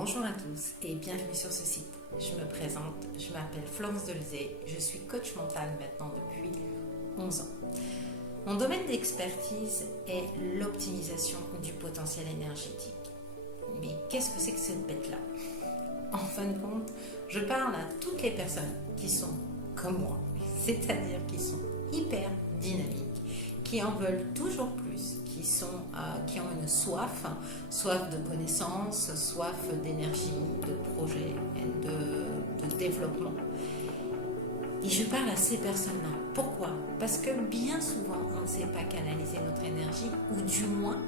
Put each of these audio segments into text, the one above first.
Bonjour à tous et bienvenue sur ce site. Je me présente, je m'appelle Florence Delezay, je suis coach mental maintenant depuis 11 ans. Mon domaine d'expertise est l'optimisation du potentiel énergétique. Mais qu'est-ce que c'est que cette bête-là? En fin de compte, je parle à toutes les personnes qui sont comme moi, c'est-à-dire qui sont hyper dynamiques, qui en veulent toujours plus, qui ont une soif de connaissances, soif d'énergie, de projet, de développement. Et je parle à ces personnes-là. Pourquoi? Parce que bien souvent, on ne sait pas canaliser notre énergie, ou du moins,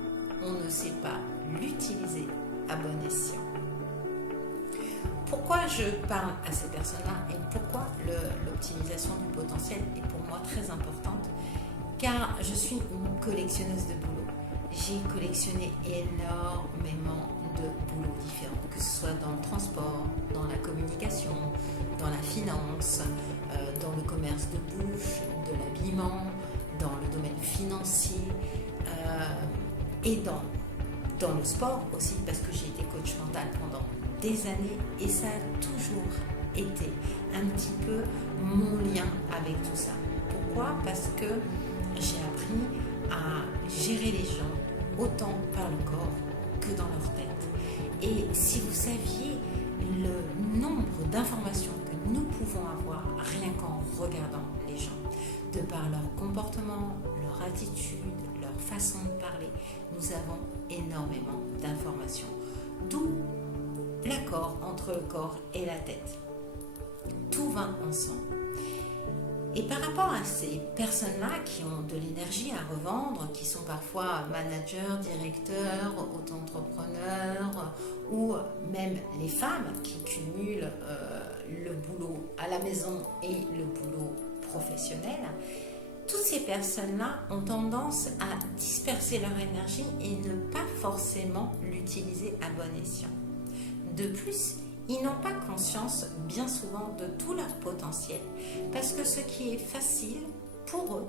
on ne sait pas l'utiliser à bon escient. Pourquoi je parle à ces personnes-là et pourquoi l'optimisation du potentiel est pour moi très importante? Car je suis une collectionneuse de boulot. J'ai collectionné énormément de boulots différents, que ce soit dans le transport, dans la communication, dans la finance, dans le commerce de bouche, de l'habillement, dans le domaine financier et dans le sport aussi, parce que j'ai été coach mental pendant des années et ça a toujours été un petit peu mon lien avec tout ça. Pourquoi? Parce que j'ai appris à gérer les gens autant par le corps que dans leur tête. Et si vous saviez le nombre d'informations que nous pouvons avoir rien qu'en regardant les gens, de par leur comportement, leur attitude, leur façon de parler, nous avons énormément d'informations. D'où l'accord entre le corps et la tête. Tout va ensemble. Et par rapport à ces personnes-là qui ont de l'énergie à revendre, qui sont parfois managers, directeurs, auto-entrepreneurs, ou même les femmes qui cumulent le boulot à la maison et le boulot professionnel, toutes ces personnes-là ont tendance à disperser leur énergie et ne pas forcément l'utiliser à bon escient. De plus, ils n'ont pas conscience bien souvent de tout leur potentiel parce que ce qui est facile pour eux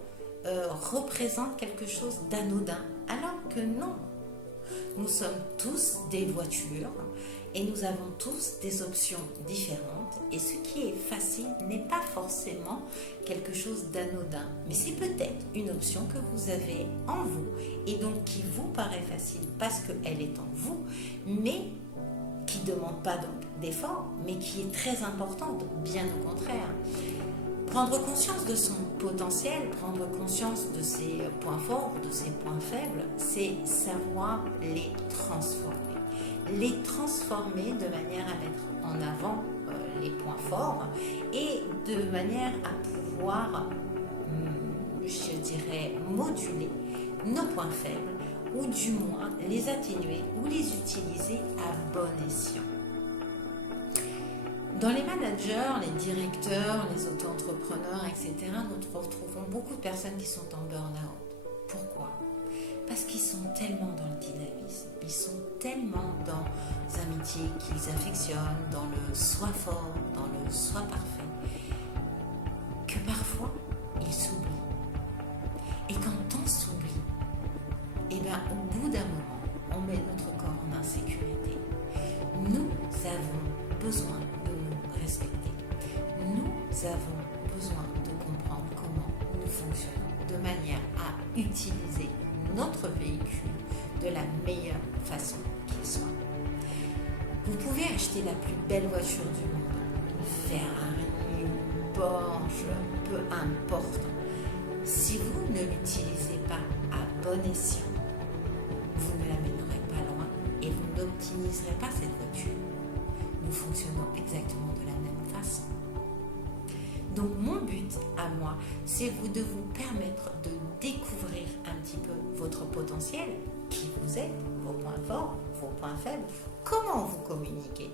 représente quelque chose d'anodin alors que non. Nous sommes tous des voitures et nous avons tous des options différentes et ce qui est facile n'est pas forcément quelque chose d'anodin, mais c'est peut-être une option que vous avez en vous et donc qui vous paraît facile parce qu'elle est en vous, mais qui ne demande pas donc d'effort, mais qui est très importante, bien au contraire. Prendre conscience de son potentiel, prendre conscience de ses points forts, de ses points faibles, c'est savoir les transformer. Les transformer de manière à mettre en avant les points forts et de manière à pouvoir, je dirais, moduler nos points faibles ou du moins les atténuer ou les utiliser à bon escient. Dans les managers, les directeurs, les auto-entrepreneurs, etc., nous retrouvons beaucoup de personnes qui sont en burn-out. Pourquoi? Parce qu'ils sont tellement dans le dynamisme, ils sont tellement dans un métier qu'ils affectionnent, dans le soi fort, dans le soi parfait, que parfois ils s'oublient. Et quand on s'oublie, au bout d'un moment, on met notre corps en insécurité. Nous avons besoin de nous respecter. Nous avons besoin de comprendre comment nous fonctionnons de manière à utiliser notre véhicule de la meilleure façon qu'il soit. Vous pouvez acheter la plus belle voiture du monde, une Ferrari, une Porsche, peu importe. Si vous ne l'utilisez pas à bon escient, vous ne l'amènerez pas loin et vous n'optimiserez pas cette voiture. Nous fonctionnons exactement de la même façon. Donc mon but à moi, c'est de vous permettre de découvrir un petit peu votre potentiel, qui vous êtes, vos points forts, vos points faibles, comment vous communiquez,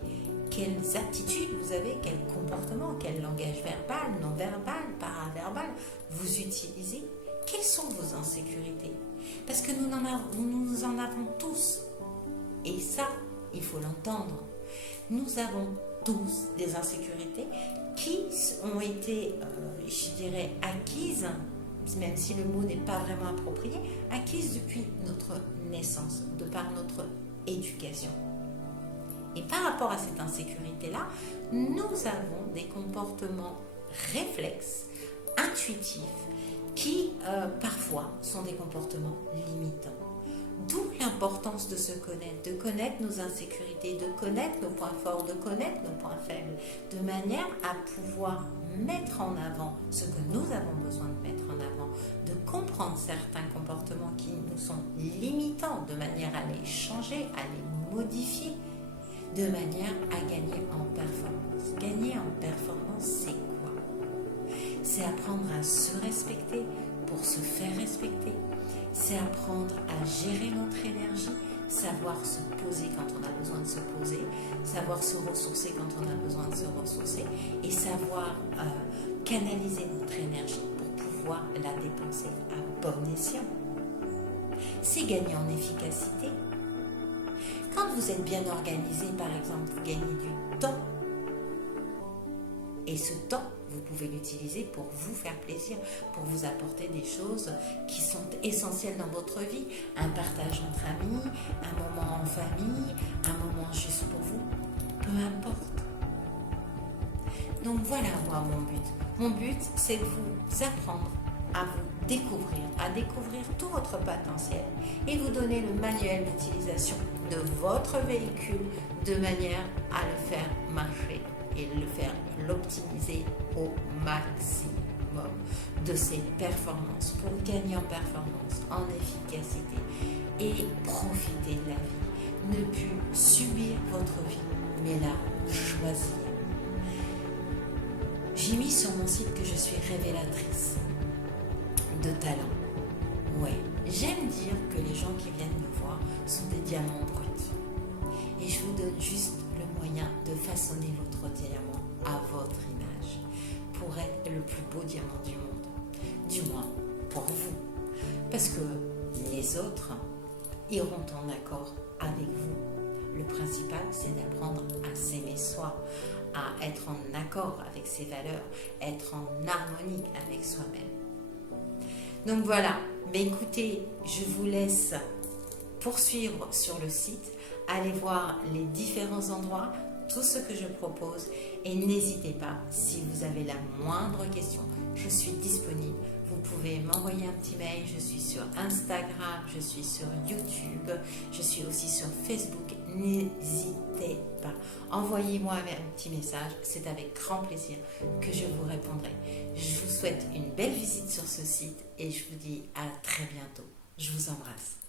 quelles attitudes vous avez, quel comportement, quel langage verbal, non verbal, paraverbal vous utilisez, quelles sont vos insécurités. Parce que nous en avons tous. Et ça, il faut l'entendre. Nous avons tous des insécurités qui ont été, je dirais, acquises, même si le mot n'est pas vraiment approprié, acquises depuis notre naissance, de par notre éducation. Et par rapport à cette insécurité-là, nous avons des comportements réflexes, intuitifs, qui parfois sont des comportements limitants. D'où l'importance de se connaître, de connaître nos insécurités, de connaître nos points forts, de connaître nos points faibles, de manière à pouvoir mettre en avant ce que nous avons besoin de mettre en avant, de comprendre certains comportements qui nous sont limitants, de manière à les changer, à les modifier, de manière à gagner en performance. Gagner en performance, c'est quoi? C'est apprendre à se respecter pour se faire respecter. C'est apprendre à gérer notre énergie, savoir se poser quand on a besoin de se poser, savoir se ressourcer quand on a besoin de se ressourcer et savoir canaliser notre énergie pour pouvoir la dépenser à bon escient. C'est gagner en efficacité. Quand vous êtes bien organisé, par exemple, vous gagnez du temps. Et ce temps, vous pouvez l'utiliser pour vous faire plaisir, pour vous apporter des choses qui sont essentielles dans votre vie. Un partage entre amis, un moment en famille, un moment juste pour vous, peu importe. Donc voilà moi mon but. Mon but, c'est de vous apprendre à vous découvrir tout votre potentiel et vous donner le manuel d'utilisation de votre véhicule de manière à le faire marcher et l'optimiser au maximum de ses performances pour gagner en performance, en efficacité et profiter de la vie. Ne plus subir votre vie, mais la choisir. J'ai mis sur mon site que je suis révélatrice de talent. Ouais, j'aime dire que les gens qui viennent me voir sont des diamants bruts. Et je vous donne juste le moyen de façonner votre diamant à votre image pour être le plus beau diamant du monde. Du moins pour vous. Parce que les autres iront en accord avec vous. Le principal, c'est d'apprendre à s'aimer soi, à être en accord avec ses valeurs, être en harmonie avec soi-même. Donc voilà, mais écoutez, je vous laisse poursuivre sur le site, allez voir les différents endroits, tout ce que je propose et n'hésitez pas, si vous avez la moindre question, je suis disponible. Vous pouvez m'envoyer un petit mail, je suis sur Instagram, je suis sur YouTube, je suis aussi sur Facebook, n'hésitez pas. Envoyez-moi un petit message, c'est avec grand plaisir que je vous répondrai. Je vous souhaite une belle visite sur ce site et je vous dis à très bientôt. Je vous embrasse.